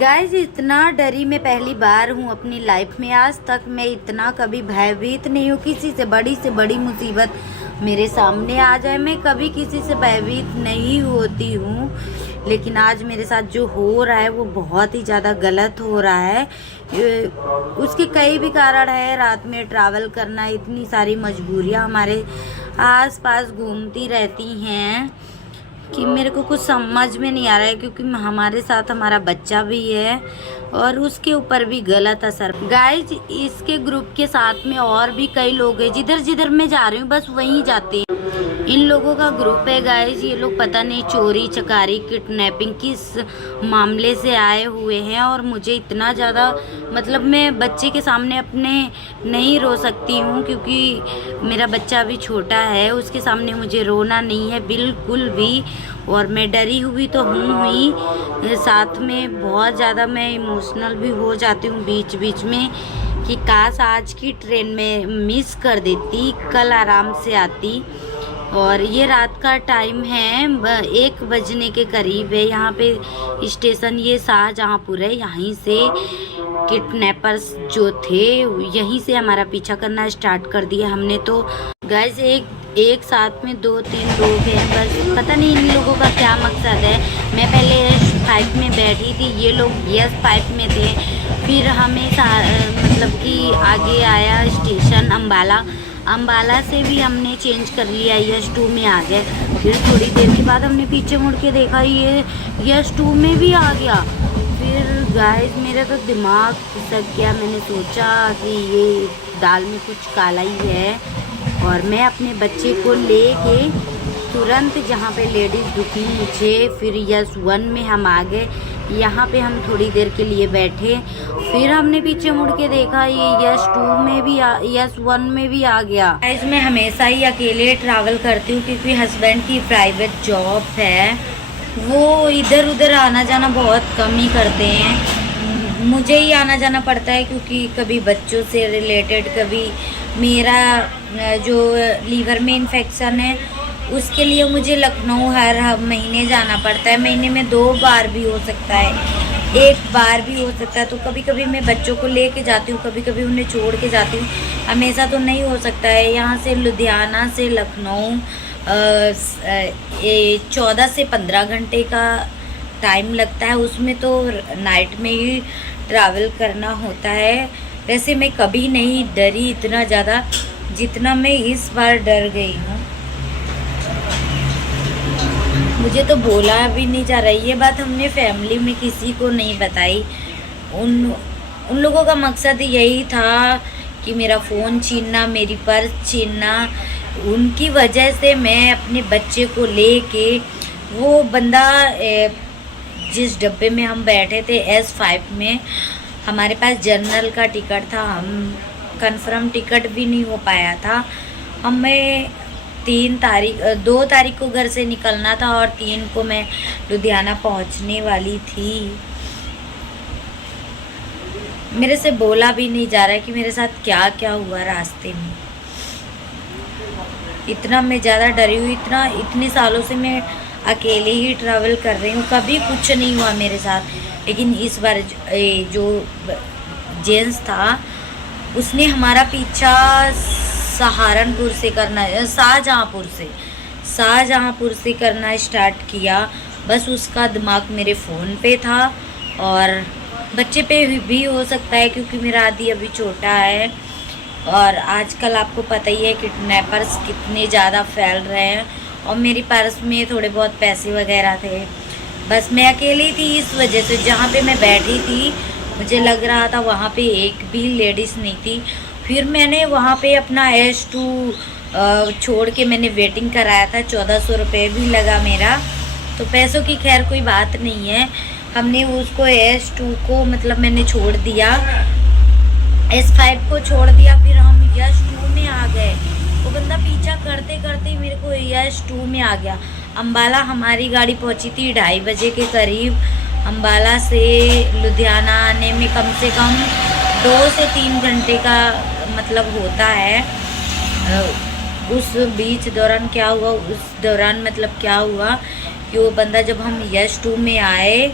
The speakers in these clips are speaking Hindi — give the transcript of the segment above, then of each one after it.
गाइस इतना डरी मैं पहली बार हूँ अपनी लाइफ में। आज तक मैं इतना कभी भयभीत नहीं हूँ। किसी से बड़ी मुसीबत मेरे सामने आ जाए, मैं कभी किसी से भयभीत नहीं होती हूँ। लेकिन आज मेरे साथ जो हो रहा है वो बहुत ही ज़्यादा गलत हो रहा है। उसके कई भी कारण है। रात में ट्रैवल करना, इतनी सारी मजबूरियाँ हमारे आसपास घूमती रहती हैं कि मेरे को कुछ समझ में नहीं आ रहा है, क्योंकि हमारे साथ हमारा बच्चा भी है और उसके ऊपर भी गलत असर। गाइज इसके ग्रुप के साथ में और भी कई लोग हैं, जिधर जिधर मैं जा रही हूँ बस वहीं जाते हैं। इन लोगों का ग्रुप है गाइज। ये लोग पता नहीं चोरी चकारी किडनैपिंग किस मामले से आए हुए हैं। और मुझे इतना ज़्यादा मतलब मैं बच्चे के सामने अपने नहीं रो सकती हूँ, क्योंकि मेरा बच्चा भी छोटा है। उसके सामने मुझे रोना नहीं है बिल्कुल भी। और मैं डरी हुई तो हूँ ही, साथ में बहुत ज़्यादा मैं इमोशनल भी हो जाती हूँ बीच बीच में कि काश आज की ट्रेन में मिस कर देती, कल आराम से आती। और ये रात का टाइम है, 1 बजने के करीब है। यहाँ पे स्टेशन ये शाहजहाँपुर है। यहीं से किडनैपर्स जो थे यहीं से हमारा पीछा करना स्टार्ट कर दिया हमने। तो गाइस एक साथ में 2-3 लोग हैं, बस पता नहीं इन लोगों का क्या मकसद है। मैं पहले S5 में बैठी थी, ये लोग S5 में थे। फिर हमें मतलब कि आगे आया स्टेशन अम्बाला से भी हमने चेंज कर लिया, S2 में आ गए। फिर थोड़ी देर के बाद हमने पीछे मुड़ के देखा, ये S2 में भी आ गया। फिर गाइस मेरा तो दिमाग खिसक गया। मैंने सोचा कि ये दाल में कुछ काला ही है, और मैं अपने बच्चे को लेके तुरंत जहाँ पे लेडीज़ रुकी मुझे, फिर S1 में हम आ गए। यहाँ पे हम थोड़ी देर के लिए बैठे, फिर हमने पीछे मुड़ के देखा ये S2 में भी S1 में भी आ गया। गाइस मैं हमेशा ही अकेले ट्रैवल करती हूँ, क्योंकि हस्बैंड की प्राइवेट जॉब है। वो इधर उधर आना जाना बहुत कम ही करते हैं। मुझे ही आना जाना पड़ता है, क्योंकि कभी बच्चों से रिलेटेड, कभी मेरा जो लीवर में इन्फेक्शन है उसके लिए मुझे लखनऊ हर महीने जाना पड़ता है। महीने में 2 बार भी हो सकता है, 1 बार भी हो सकता है। तो कभी कभी मैं बच्चों को लेके जाती हूँ, कभी कभी उन्हें छोड़ के जाती हूँ। हमेशा तो नहीं हो सकता है। यहाँ से लुधियाना से लखनऊ 14 से 15 घंटे का टाइम लगता है। उसमें तो नाइट में ही ट्रैवल करना होता है। वैसे मैं कभी नहीं डरी इतना ज़्यादा जितना मैं इस बार डर गई हूँ। मुझे तो बोला भी नहीं जा रहा। ये बात हमने फैमिली में किसी को नहीं बताई। उन लोगों का मकसद यही था कि मेरा फ़ोन छीनना, मेरी पर्स छीनना। उनकी वजह से मैं अपने बच्चे को लेके, वो बंदा जिस डब्बे में हम बैठे थे S5 में, हमारे पास जनरल का टिकट था, हम कंफर्म टिकट भी नहीं हो पाया था। हमें 2 तारीख को घर से निकलना था और 3 को मैं लुधियाना पहुंचने वाली थी। मेरे से बोला भी नहीं जा रहा है कि मेरे साथ क्या क्या हुआ रास्ते में। इतना मैं ज़्यादा डरी हुई। इतने सालों से मैं अकेले ही ट्रैवल कर रही हूँ, कभी कुछ नहीं हुआ मेरे साथ। लेकिन इस बार जो जेंट्स था उसने हमारा पीछा सहारनपुर से करना, शाहजहाँपुर से करना स्टार्ट किया। बस उसका दिमाग मेरे फ़ोन पे था और बच्चे पे भी हो सकता है, क्योंकि मेरा आदि अभी छोटा है। और आजकल आपको पता ही है किडनैपर्स कितने ज़्यादा फैल रहे हैं। और मेरी पर्स में थोड़े बहुत पैसे वगैरह थे। बस मैं अकेली थी, इस वजह से जहाँ पे मैं बैठी थी मुझे लग रहा था वहाँ पे एक भी लेडीज़ नहीं थी। फिर मैंने वहाँ पे अपना S2 छोड़ के मैंने वेटिंग कराया था। 1400 रुपये भी लगा मेरा। तो पैसों की खैर कोई बात नहीं है। हमने उसको S2 को मतलब मैंने छोड़ दिया, S5 को छोड़ दिया। फिर हम S2 में आ गए। वो बंदा पीछा करते करते मेरे को S2 में आ गया। अम्बाला हमारी गाड़ी पहुंची थी 2:30 बजे के करीब। अम्बाला से लुधियाना आने में कम से कम 2 से 3 घंटे का मतलब होता है। उस बीच दौरान क्या हुआ कि वो बंदा जब हम S2 में आए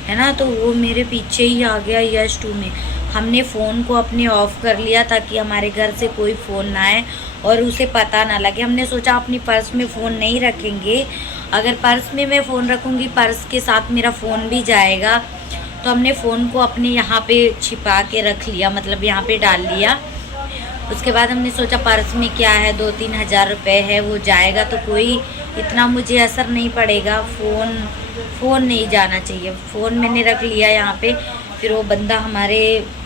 है ना, तो वो मेरे पीछे ही आ गया यश 2 में। हमने फ़ोन को अपने ऑफ़ कर लिया ताकि हमारे घर से कोई फ़ोन ना आए और उसे पता ना लगे। हमने सोचा अपनी पर्स में फ़ोन नहीं रखेंगे, अगर पर्स में मैं फ़ोन रखूँगी पर्स के साथ मेरा फ़ोन भी जाएगा, तो हमने फ़ोन को अपने यहाँ पे छिपा के रख लिया, मतलब यहाँ पे डाल लिया। उसके बाद हमने सोचा पर्स में क्या है, 2-3 हज़ार रुपये है, वो जाएगा तो कोई इतना मुझे असर नहीं पड़ेगा, फ़ोन नहीं जाना चाहिए। फ़ोन मैंने रख लिया यहाँ पे। फिर वो बंदा हमारे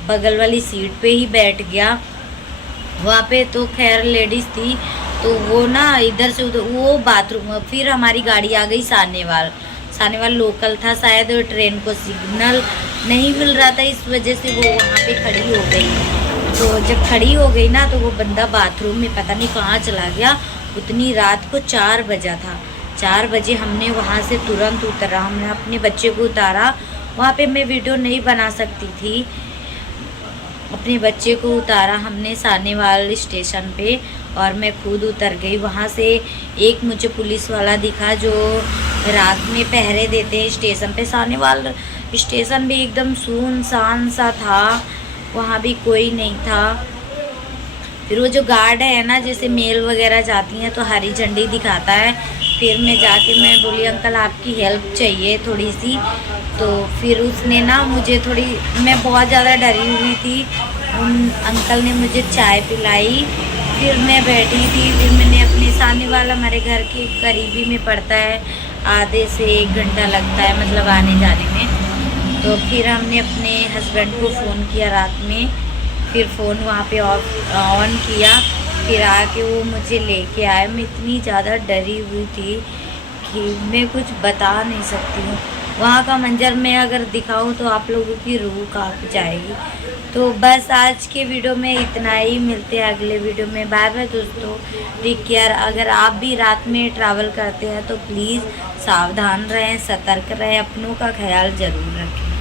बगल वाली सीट पे ही बैठ गया। वहाँ पे तो खैर लेडीज़ थी, तो वो ना इधर से उधर वो बाथरूम। फिर हमारी गाड़ी आ गई सानेवाल लोकल था, शायद ट्रेन को सिग्नल नहीं मिल रहा था, इस वजह से वो वहाँ पे खड़ी हो गई। तो जब खड़ी हो गई ना, तो वो बंदा बाथरूम में पता नहीं कहाँ चला गया। उतनी रात को 4 बजा था, 4 बजे हमने वहाँ से तुरंत उतरा, हमने अपने बच्चे को उतारा। वहाँ पे मैं वीडियो नहीं बना सकती थी, अपने बच्चे को उतारा हमने सानेवाल स्टेशन पे और मैं खुद उतर गई। वहाँ से एक मुझे पुलिस वाला दिखा जो रात में पहरे देते हैं स्टेशन पे। सानेवाल स्टेशन भी एकदम सुनसान सा था, वहाँ भी कोई नहीं था। फिर वो जो गार्ड है ना, जैसे मेल वगैरह जाती हैं तो हरी झंडी दिखाता है। फिर मैं बोली अंकल आपकी हेल्प चाहिए थोड़ी सी, तो फिर उसने ना मुझे मैं बहुत ज़्यादा डरी हुई थी, उन अंकल ने मुझे चाय पिलाई। फिर मैं बैठी थी, फिर मैंने अपने सानेवाल हमारे घर के करीबी में पड़ता है, आधे से 1 घंटा लगता है मतलब आने जाने में। तो फिर हमने अपने हस्बैंड को फ़ोन किया रात में, फिर फ़ोन वहाँ पे ऑन किया, फिर आके वो मुझे लेके आए। मैं इतनी ज़्यादा डरी हुई थी कि मैं कुछ बता नहीं सकती हूँ। वहाँ का मंजर मैं अगर दिखाऊँ तो आप लोगों की रूह कांप जाएगी। तो बस आज के वीडियो में इतना ही, मिलते हैं अगले वीडियो में। बाय बाय दोस्तों, टेक केयर। अगर आप भी रात में ट्रैवल करते हैं तो प्लीज़ सावधान रहें, सतर्क रहें, अपनों का ख्याल ज़रूर रखें।